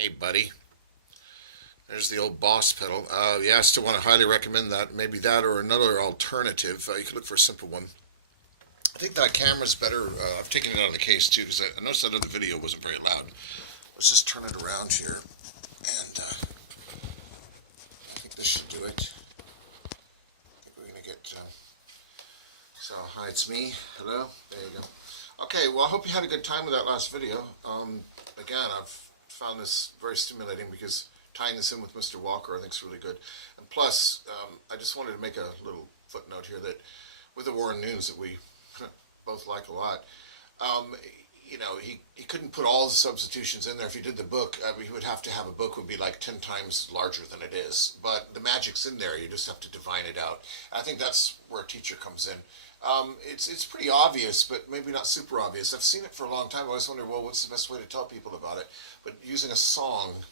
Hey, buddy. There's the old Boss pedal. Yeah, I still want to highly recommend that. Maybe that or another alternative. You could look for a simple one. I think that camera's better. I've taken it out of the case too because I noticed that other video wasn't very loud. Let's just turn it around here, and I think this should do it. I think we're gonna get. So, hi, it's me. Hello. There you go. Okay. Well, I hope you had a good time with that last video. Again, I've found this very stimulating because tying this in with Mr. Walker I think is really good. And plus, I just wanted to make a little footnote here that with the Warren Nunes that we both like a lot, um, he couldn't put all the substitutions in there. If he did the book, he would have to have a book would be like 10 times larger than it is. But the magic's in there. You just have to divine it out. I think that's where a teacher comes in. It's pretty obvious, but maybe not super obvious. I've seen it for a long time. I always wonder, well, what's the best way to tell people about it? But using a song,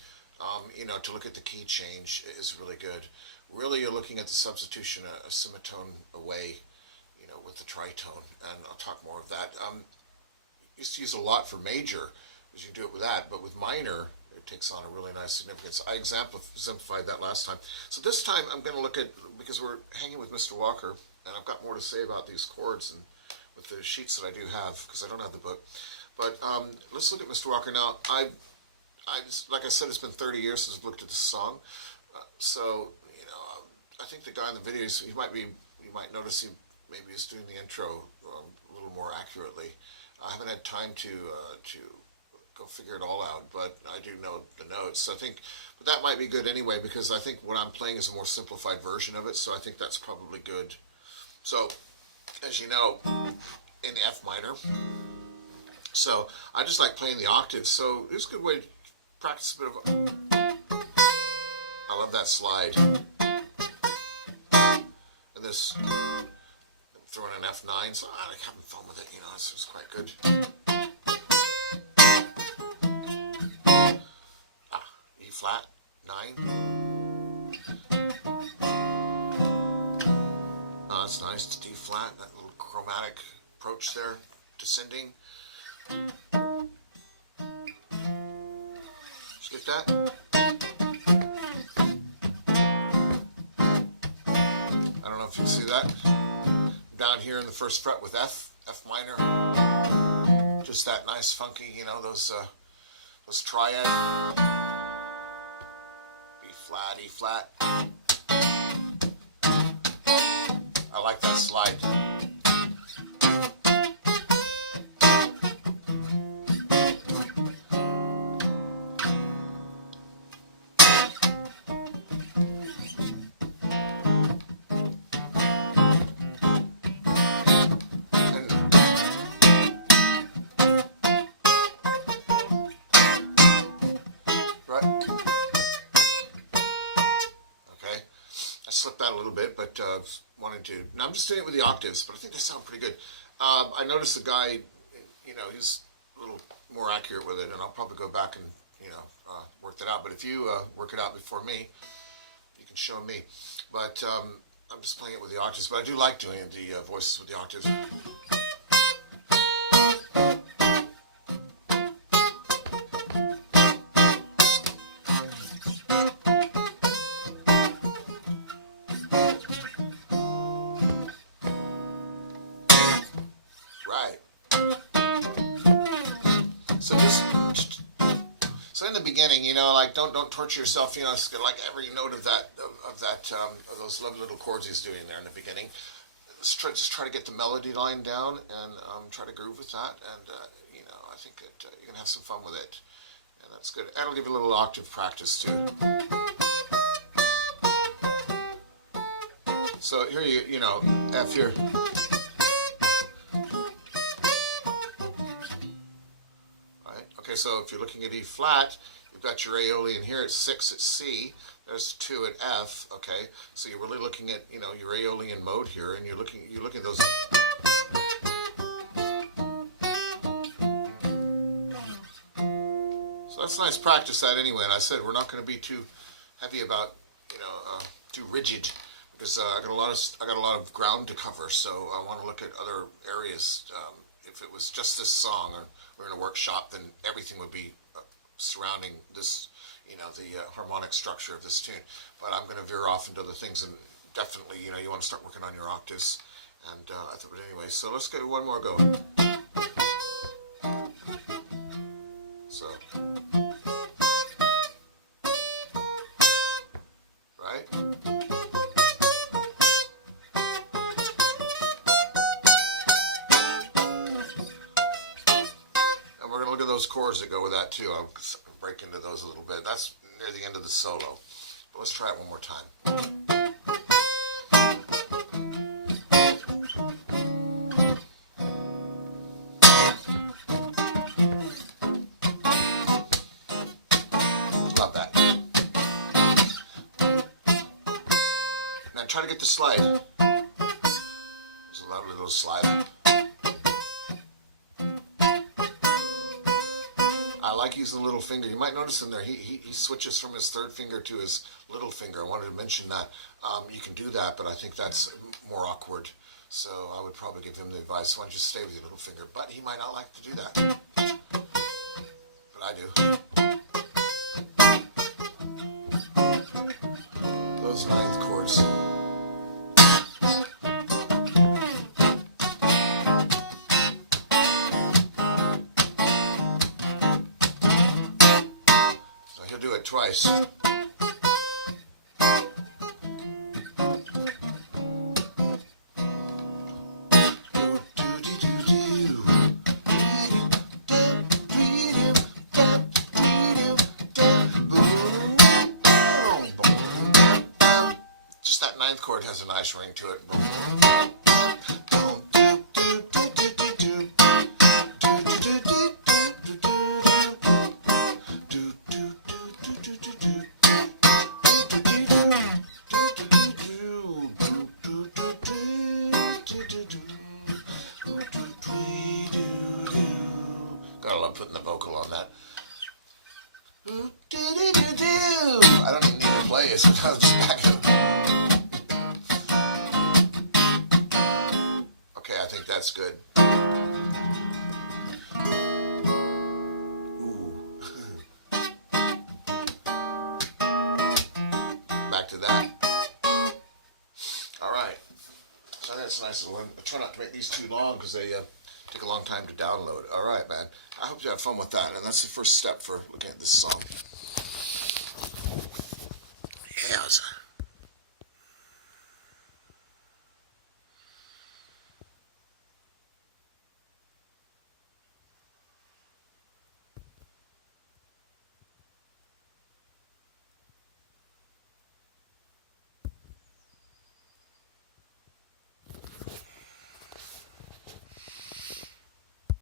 to look at the key change is really good. Really, you're looking at the substitution, a semitone away, with the tritone, and I'll talk more of that. Used to use a lot for major, because you can do it with that, but with minor, it takes on a really nice significance. I exemplified that last time. So this time I'm going to look at, because we're hanging with Mr. Walker, and I've got more to say about these chords and with the sheets that I do have, because I don't have the book. But let's look at Mr. Walker now. Like I said, it's been 30 years since I've looked at this song. I think the guy in the videos, you might notice he maybe is doing the intro a little more accurately. I haven't had time to go figure it all out, but I do know the notes. But that might be good anyway because I think what I'm playing is a more simplified version of it. So I think that's probably good. So, as you know, in F minor. So I just like playing the octaves. So it's a good way to practice a bit of. I love that slide. And this. Throwing an F9, so I like having fun with it, it's quite good. E flat, 9. Oh, that's nice, to D flat, that little chromatic approach there, descending. Did you get that? I don't know if you can see that. Down here in the first fret with F minor, just that nice funky, those triad, B flat, E flat. I like that slide. Slipped that a little bit, but wanted to. Now I'm just doing it with the octaves, but I think they sound pretty good. I noticed the guy, he's a little more accurate with it, and I'll probably go back and work that out. But if you work it out before me, you can show me. But I'm just playing it with the octaves. But I do like doing the voices with the octaves. So in the beginning, don't torture yourself. It's like every note of those lovely little chords he's doing there in the beginning. Just try to get the melody line down and try to groove with that. And I think that you're gonna have some fun with it, and that's good. And I'll give you a little octave practice too. So here F here. Okay, so if you're looking at E flat, you've got your Aeolian here at 6 at C. There's 2 at F. Okay, so you're really looking at your Aeolian mode here, and you're looking at those. So that's nice practice that anyway. And I said we're not going to be too heavy about too rigid because I got a lot of ground to cover. So I want to look at other areas. If it was just this song or we're in a workshop, then everything would be surrounding this, the harmonic structure of this tune. But I'm going to veer off into other things, and definitely, you want to start working on your octaves. And but anyway, so let's get one more going. So, right? And we're going to look at those chords that go with that too. I'll break into those a little bit. That's near the end of the solo. But let's try it one more time. Love that. Now try to get the slide. There's a lovely little slide. I like using the little finger. You might notice in there he switches from his third finger to his little finger. I wanted to mention that. You can do that, but I think that's more awkward. So I would probably give him the advice, why don't you stay with your little finger? But he might not like to do that. But I do. Those ninth chords. So he'll do it twice. Ninth chord has a nice ring to it. Gotta love putting the vocal on that. I don't even need to play it, sometimes just back it. That's good. Ooh. Back to that. All right. So that's a nice little one. I try not to make these too long because they take a long time to download. All right, man. I hope you have fun with that. And that's the first step for looking at this song. Yes.